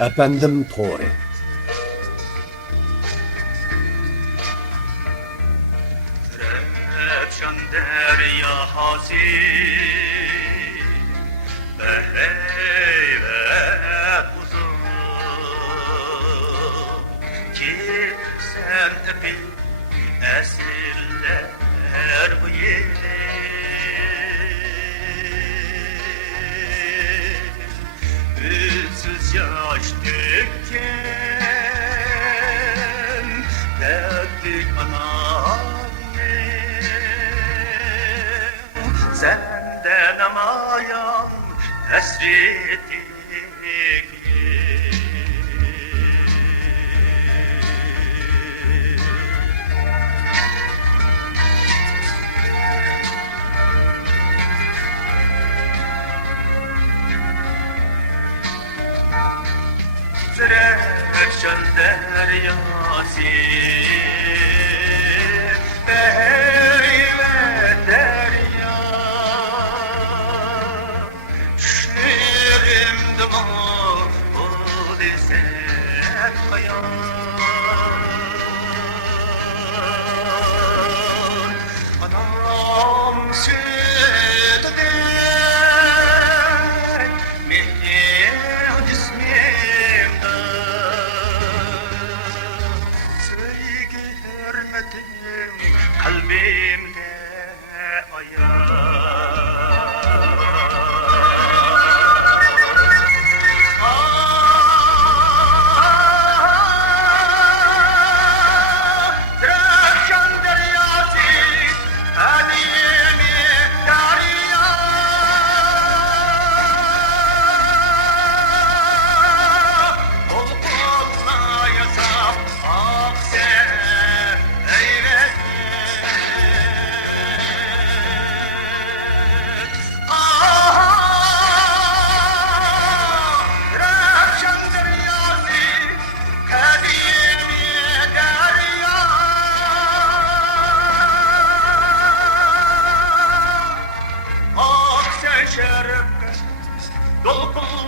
Efendim Tori. Refşan derya hasi ve heybet uzun ki sen epi esirler bu yeri ünsüz yaş dökken dertlik anayım senden amayan hasretlik Refşan deryası heybet derya şiirimde mahvol sen hayal anam sütüde mehdi cismimde sevgi hürmetim kalbimde Refşan deryası hadimi derya Olgunla yasa aksen eylet Refşan deryası kadimi derya aksen şerefte dolgun